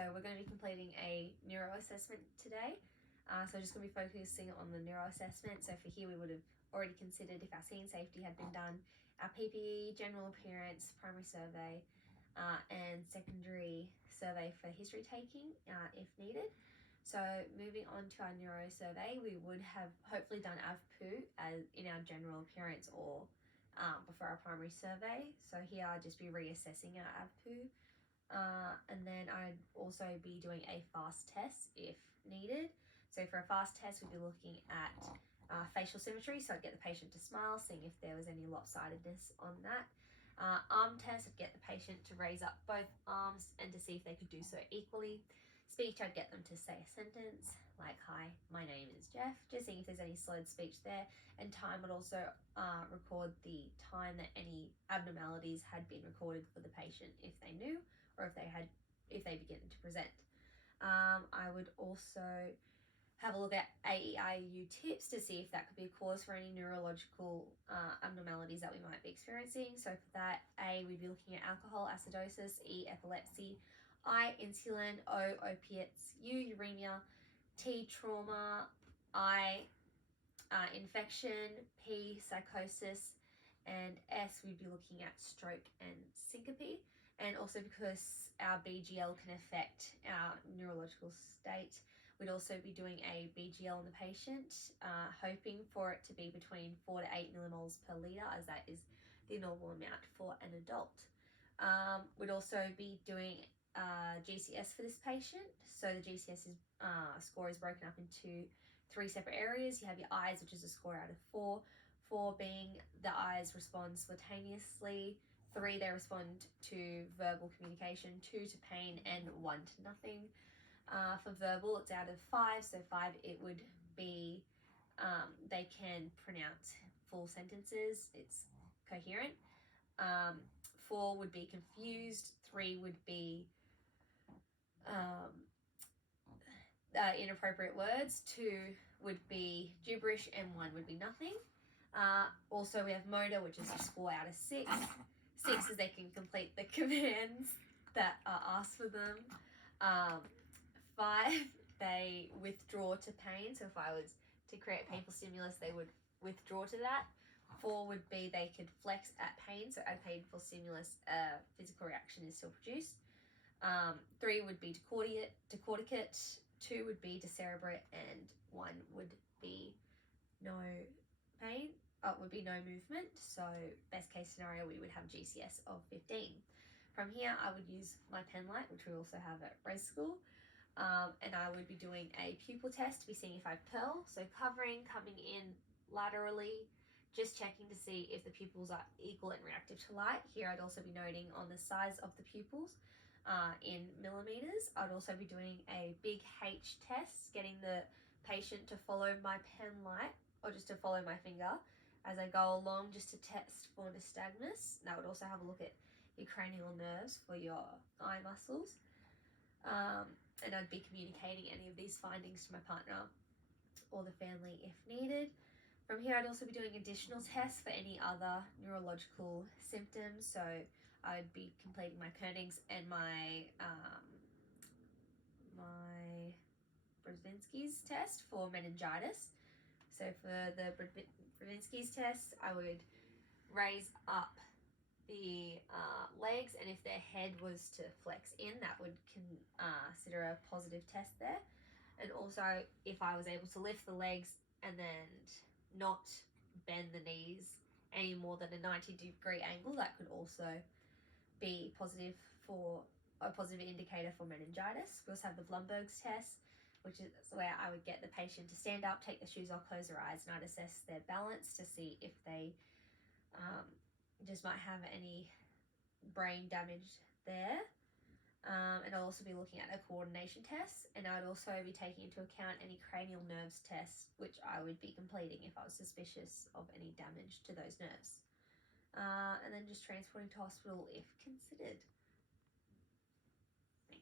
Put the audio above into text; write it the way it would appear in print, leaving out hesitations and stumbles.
So we're going to be completing a neuro assessment today. So just going to be focusing on the neuro assessment. So for here we would have already considered if our scene safety had been done, our PPE, general appearance, primary survey, and secondary survey for history taking if needed. So moving on to our neuro survey, we would have hopefully done AVPU as in our general appearance or before our primary survey. So here I'll just be reassessing our AVPU. And then I'd also be doing a fast test if needed. So for a fast test, we'd be looking at facial symmetry. So I'd get the patient to smile, seeing if there was any lopsidedness on that. Arm test, I'd get the patient to raise up both arms and to see if they could do so equally. Speech, I'd get them to say a sentence like, "Hi, my name is Jeff," just seeing if there's any slurred speech there. And time would also record the time that any abnormalities had been recorded for the patient if they knew, or if they begin to present. I would also have a look at AEIU tips to see if that could be a cause for any neurological abnormalities that we might be experiencing. So for that, A, we'd be looking at alcohol acidosis, E, epilepsy, I, insulin, O, opiates, U, uremia, T, trauma, I, infection, P, psychosis, and S, we'd be looking at stroke and syncope. And also because our BGL can affect our neurological state, we'd also be doing a BGL on the patient, hoping for it to be between 4 to 8 millimoles per litre, as that is the normal amount for an adult. We'd also be doing GCS for this patient. So the GCS score is broken up into 3 separate areas. You have your eyes, which is a score out of 4. 4 being the eyes respond spontaneously, 3 they respond to verbal communication, 2 to pain, and 1 to nothing. For verbal, it's out of 5, so 5 it would be they can pronounce full sentences, it's coherent. 4 would be confused, 3 would be inappropriate words, 2 would be gibberish, and 1 would be nothing. Also we have motor, which is a score out of 6. 6 is they can complete the commands that are asked for them. 5, they withdraw to pain. So if I was to create painful stimulus, they would withdraw to that. 4 would be they could flex at pain. So at painful stimulus, a physical reaction is still produced. 3 would be decorticate. 2 would be decerebrate, and 1 would be no pain. Would be no movement. So best case scenario, we would have GCS of 15. From here, I would use my pen light, which we also have at res school, and I would be doing a pupil test to be seeing if I pearl. So covering, coming in laterally, just checking to see if the pupils are equal and reactive to light. Here I'd also be noting on the size of the pupils in millimeters. I'd also be doing a big H test, getting the patient to follow my pen light, or just to follow my finger as I go along, just to test for nystagmus. And I would also have a look at your cranial nerves for your eye muscles. And I'd be communicating any of these findings to my partner or the family if needed. From here, I'd also be doing additional tests for any other neurological symptoms. So I'd be completing my Koenig's and my Brzezinski's test for meningitis. So for the Brzezinski's test, I would raise up the legs, and if their head was to flex in, that would consider a positive test there. And also, if I was able to lift the legs and then not bend the knees any more than a 90-degree angle, that could also be positive for a positive indicator for meningitis. We also have the Blumberg's test, which is where I would get the patient to stand up, take their shoes off, close their eyes, and I'd assess their balance to see if they just might have any brain damage there. And I'll also be looking at a coordination test, and I'd also be taking into account any cranial nerves tests, which I would be completing if I was suspicious of any damage to those nerves. And then just transporting to hospital if considered.